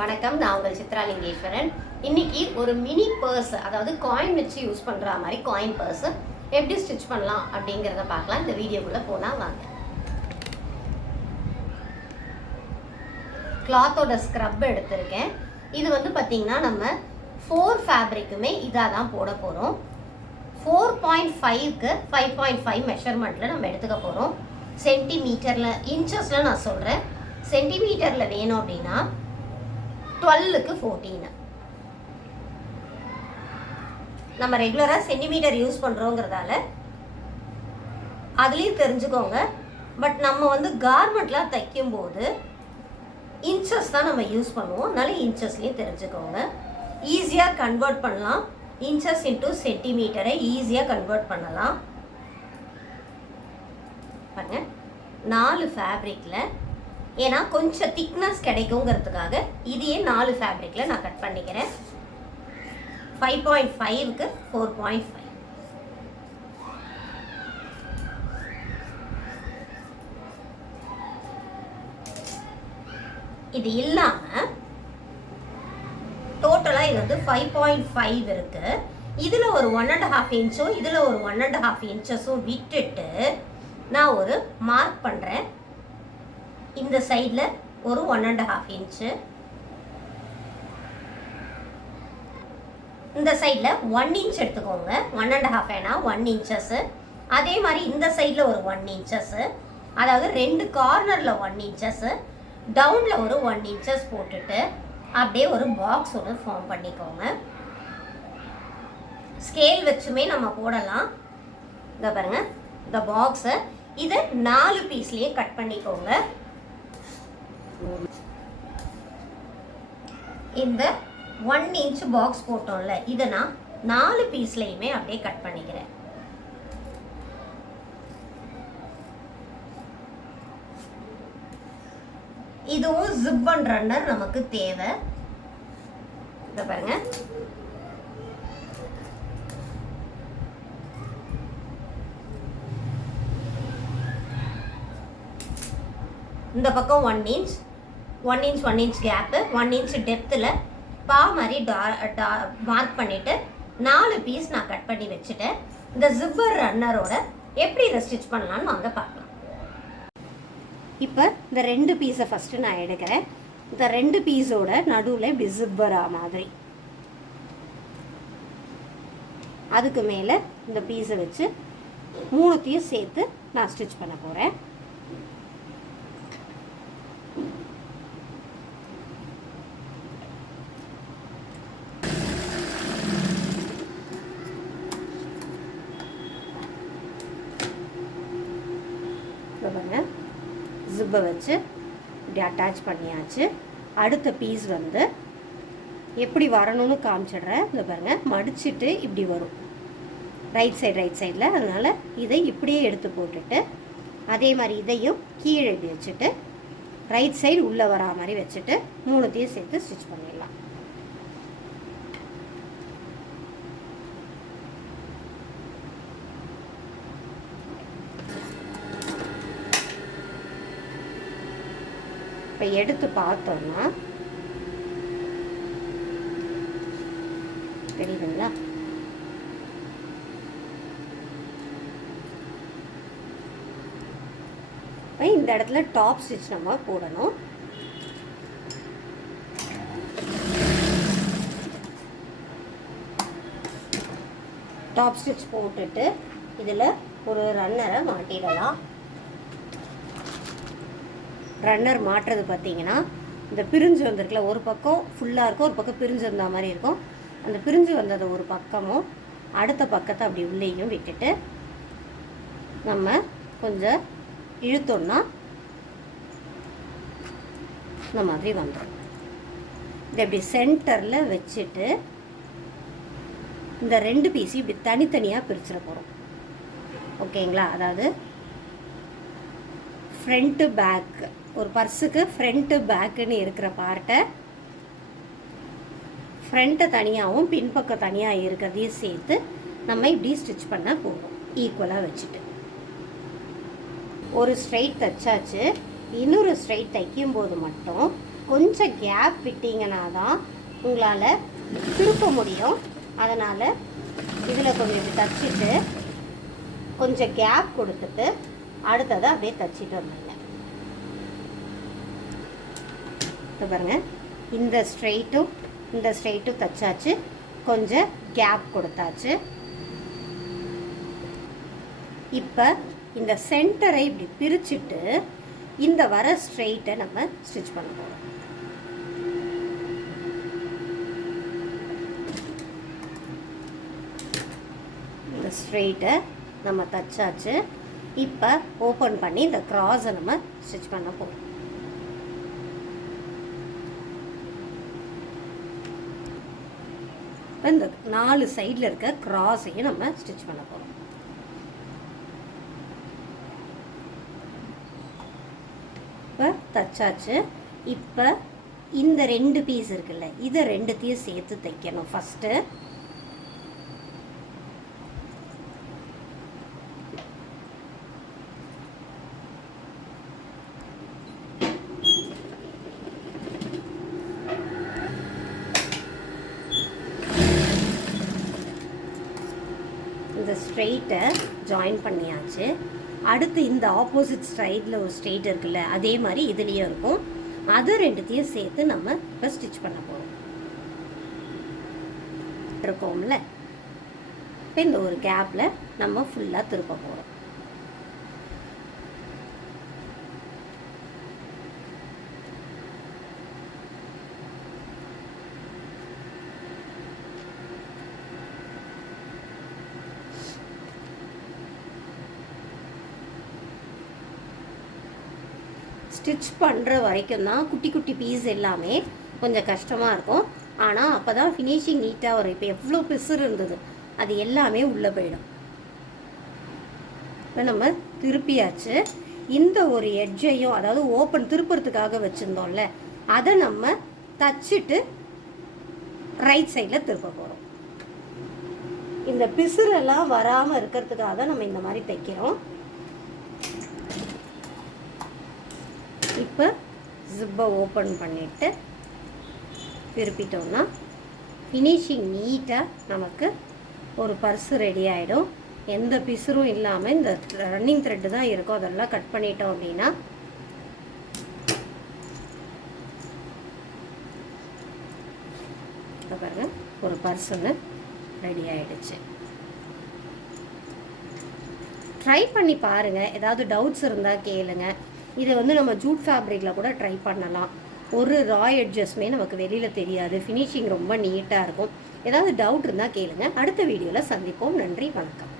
வணக்கம், நான் உங்கள் சித்ராலிங்கேஸ்வரன். இன்னைக்கு ஒரு மினி பர்ஸ், அதாவது காயின் வச்சு யூஸ் பண்ணுற மாதிரி காயின் பர்ஸ் எப்படி ஸ்டிச் பண்ணலாம் அப்படிங்கிறத பார்க்கலாம். இந்த வீடியோக்குள்ளே போனால் வாங்க. கிளாத்தோட ஸ்க்ரப் எடுத்திருக்கேன். இது வந்து பார்த்திங்கன்னா நம்ம 4 ஃபேப்ரிக்குமே இதாக தான் போட போகிறோம். 4.5க்கு 5.5 மெஷர்மெண்ட்டில் நம்ம எடுத்துக்க போகிறோம். சென்டிமீட்டரில், இன்ச்சஸில் நான் சொல்கிறேன். சென்டிமீட்டரில் வேணும் அப்படின்னா 12க்கு 14. நம்ம ரெகுலராக சென்டிமீட்டர் யூஸ் பண்ணுறோங்கிறதால அதுலேயும் தெரிஞ்சுக்கோங்க. பட் நம்ம வந்து கார்மெண்ட்லாம் தைக்கும்போது இன்ச்சஸ் தான் நம்ம யூஸ் பண்ணுவோம். அதனால இன்ச்சஸ்லேயும் தெரிஞ்சுக்கோங்க. ஈஸியாக கன்வெர்ட் பண்ணலாம். இன்ச்சஸ் இன்ட்டு சென்டிமீட்டரை ஈஸியாக கன்வெர்ட் பண்ணலாம். பாருங்க, 4 ஃபேப்ரிக்கில், ஏன்னா கொஞ்சம் திக்னஸ் கிடைக்குங்கிறதுக்காக இதையே 4 ஃபேப்ரிக்கில் நான் கட் பண்ணிக்கிறேன். 5.5க்கு 4.5. இது இல்லாமல் டோட்டலாக இது வந்து 5.5 இருக்கு. இதில் ஒரு 1.5 இன்ச்சும் இதில் ஒரு 1.5 இன்ச்சஸும் விட்டுட்டு நான் ஒரு மார்க் பண்ணுறேன். இந்த சைடில் ஒரு 1.5 இன்ச்சு, இந்த சைடில் 1 இன்ச் எடுத்துக்கோங்க. 1.5 வேணா 1 இன்ச்சஸ். அதே மாதிரி இந்த சைடில் ஒரு 1 இன்ச்சஸ், அதாவது 2 கார்னரில் 1 இன்ச்சஸ், டவுனில் ஒரு 1 இன்ச்சஸ் போட்டுட்டு அப்படியே ஒரு பாக்ஸ் ஒன்று ஃபார்ம் பண்ணிக்கோங்க. ஸ்கேல் வச்சுமே நம்ம போடலாம். இதை பாருங்கள், இந்த பாக்ஸை இதை 4 பீஸ்லேயே கட் பண்ணிக்கோங்க. இந்த 1 இன்ச் பாக்ஸ் போட்டோம்ல, இதை நான் 4 பீஸ்லையுமே அப்படியே கட் பண்ணிக்கிறேன். இதுவும் ஜிப் அண்ட் ரன்னர் நமக்கு தேவை. இதை பாருங்க, இந்த பக்கம் 1 inch, 1 inch 1 inch gap, 1 inch டெப்த்தில் பா மாதிரி மார்க் பண்ணிவிட்டு 4 பீஸ் நான் கட் பண்ணி வச்சுட்டேன். இந்த ஜிப்பர் ரன்னரோட எப்படி இதை ஸ்டிச் பண்ணலான்னு வாங்க பார்க்கலாம். இப்போ இந்த 2 பீஸை ஃபஸ்ட்டு நான் எடுக்கிறேன். இந்த 2 பீஸோட நடுவில் இப்படி ஜிப்பரா மாதிரி, அதுக்கு மேலே இந்த பீஸை வச்சு 3த்தையும் சேர்த்து நான் ஸ்டிச் பண்ண போகிறேன். ஜிப்பை வச்சு இப்படி அட்டாச் பண்ணியாச்சு. அடுத்த பீஸ் வந்து எப்படி வரணும்னு காமிச்சிடுறேன். இந்த பாருங்க, மடிச்சுட்டு இப்படி வரும் ரைட் சைடில். அதனால் இதை இப்படியே எடுத்து போட்டுட்டு அதே மாதிரி இதையும் கீழே இப்படி வச்சுட்டு ரைட் சைடு உள்ளே வரா மாதிரி வச்சுட்டு 3த்தையும் சேர்த்து ஸ்டிச் பண்ணிடலாம். இப்போ எடுத்து பார்த்தோம்னா தெரியுதுங்களா? இந்த இடத்துல டாப் ஸ்டிச் நம்ம போடணும். டாப் ஸ்டிச் போட்டுட்டு இதில் ஒரு ரன்னரை மாட்டிடலாம். ரன்னர் மாட்டுறது பார்த்தீங்கன்னா, இந்த பிரிஞ்சு வந்திருக்குல, ஒரு பக்கம் ஃபுல்லாக இருக்கும், ஒரு பக்கம் பிரிஞ்சு வந்த மாதிரி இருக்கும். அந்த பிரிஞ்சு வந்ததை ஒரு பக்கமும் அடுத்த பக்கத்தை அப்படி உள்ளேயும் விட்டுட்டு நம்ம கொஞ்சம் இழுத்தோம்னா இந்த மாதிரி வந்துடும். இதை இப்படி சென்டரில் வச்சுட்டு இந்த 2 பீஸையும் இப்படி தனித்தனியாக பிரிச்சிட போகிறோம். ஓகேங்களா? அதாவது ஃப்ரண்ட்டு பேக், ஒரு பர்ஸுக்கு ஃப்ரண்ட்டு பேக்குன்னு இருக்கிற பார்ட்டை ஃப்ரண்ட்டை தனியாகவும் பின்பக்கம் தனியாக இருக்கிறதையும் சேர்த்து நம்ம இப்படி ஸ்டிச் பண்ண போகிறோம். ஈக்குவலாக வச்சுட்டு ஒரு ஸ்ட்ரைட் தைச்சாச்சு. இன்னொரு ஸ்ட்ரைட் தைக்கும் போது மட்டும் கொஞ்சம் கேப் விட்டிங்கன்னா தான் உங்களால் திருப்ப முடியும். அதனால் இதில் கொஞ்சம் இப்படி தச்சுட்டு கொஞ்சம் கேப் கொடுத்துட்டு அடுத்ததை அப்படியே தச்சிட்டு வந்துடுங்க. இப்போ பாருங்கள், இந்த ஸ்ட்ரெயிட்டும் தச்சாச்சு, கொஞ்சம் கேப் கொடுத்தாச்சு. இப்போ இந்த சென்டரை இப்படி பிரிச்சுட்டு இந்த வர ஸ்ட்ரெயிட்டை நம்ம ஸ்டிச் பண்ண போகிறோம். இந்த ஸ்ட்ரெயிட்டை நம்ம தச்சாச்சு. இப்போ ஓப்பன் பண்ணி இந்த கிராஸை நம்ம ஸ்டிச் பண்ண போகிறோம். இந்த 4 சைடில் இருக்க கிராஸையும் நம்ம ஸ்டிச் பண்ண போகிறோம். இப்போ தச்சாச்சு. இப்போ இந்த 2 பீஸ் இருக்குல்ல, இதை 2த்தையும் சேர்த்து தைக்கணும். ஃபஸ்ட்டு இந்த ஸ்ட்ரெயிட்டை ஜாயின் பண்ணியாச்சு. அடுத்து இந்த ஆப்போசிட் சைடில் ஒரு ஸ்ட்ரெயிட் இருக்குல்ல, அதே மாதிரி இதுலேயும் இருக்கும். அது 2த்தையும் சேர்த்து நம்ம இப்போ ஸ்டிச் பண்ண போகிறோம். இருக்கோம்ல, இப்போ இந்த ஒரு கேப்பில் நம்ம ஃபுல்லாக திருப்ப போகிறோம். ஸ்டிச் பண்ணுற வரைக்கும் தான் குட்டி குட்டி பீஸ் எல்லாமே கொஞ்சம் கஷ்டமாக இருக்கும். ஆனால் அப்போ தான் ஃபினிஷிங் நீட்டாக வரும். இப்போ எவ்வளோ பிசுறு இருந்தது அது எல்லாமே உள்ளே போயிடும். இப்போ நம்ம திருப்பியாச்சு. இந்த ஒரு எட்ஜையும், அதாவது ஓப்பன் திருப்புறதுக்காக வச்சுருந்தோம்ல, அதை நம்ம தச்சுட்டு ரைட் சைடில் திருப்ப போகிறோம். இந்த பிசுறெல்லாம் வராமல் இருக்கிறதுக்காக தான் நம்ம இந்த மாதிரி தைக்கிறோம். இப்போ ஜிப்பை ஓப்பன் பண்ணிவிட்டு திருப்பிட்டோம்னா ஃபினிஷிங் நீட்டாக நமக்கு ஒரு பர்ஸு ரெடி ஆகிடும். எந்த பிசுரும் இல்லாமல் இந்த ரன்னிங் த்ரெட்டு தான் இருக்கும், அதெல்லாம் கட் பண்ணிட்டோம் அப்படின்னா பாருங்க ஒரு பர்ஸுன்னு ரெடி ஆகிடுச்சு. ட்ரை பண்ணி பாருங்கள். ஏதாவது டவுட்ஸ் இருந்தால் கேளுங்க. இதை நம்ம ஜூட் ஃபேப்ரிக்கில் கூட ட்ரை பண்ணலாம். ஒரு ரா எட்ஜஸ்மே நமக்கு வெளியில் தெரியாது. ஃபினிஷிங் ரொம்ப நீட்டாக இருக்கும். ஏதாவது டவுட் இருந்தால் கேளுங்க. அடுத்த வீடியோவில் சந்திப்போம். நன்றி, வணக்கம்.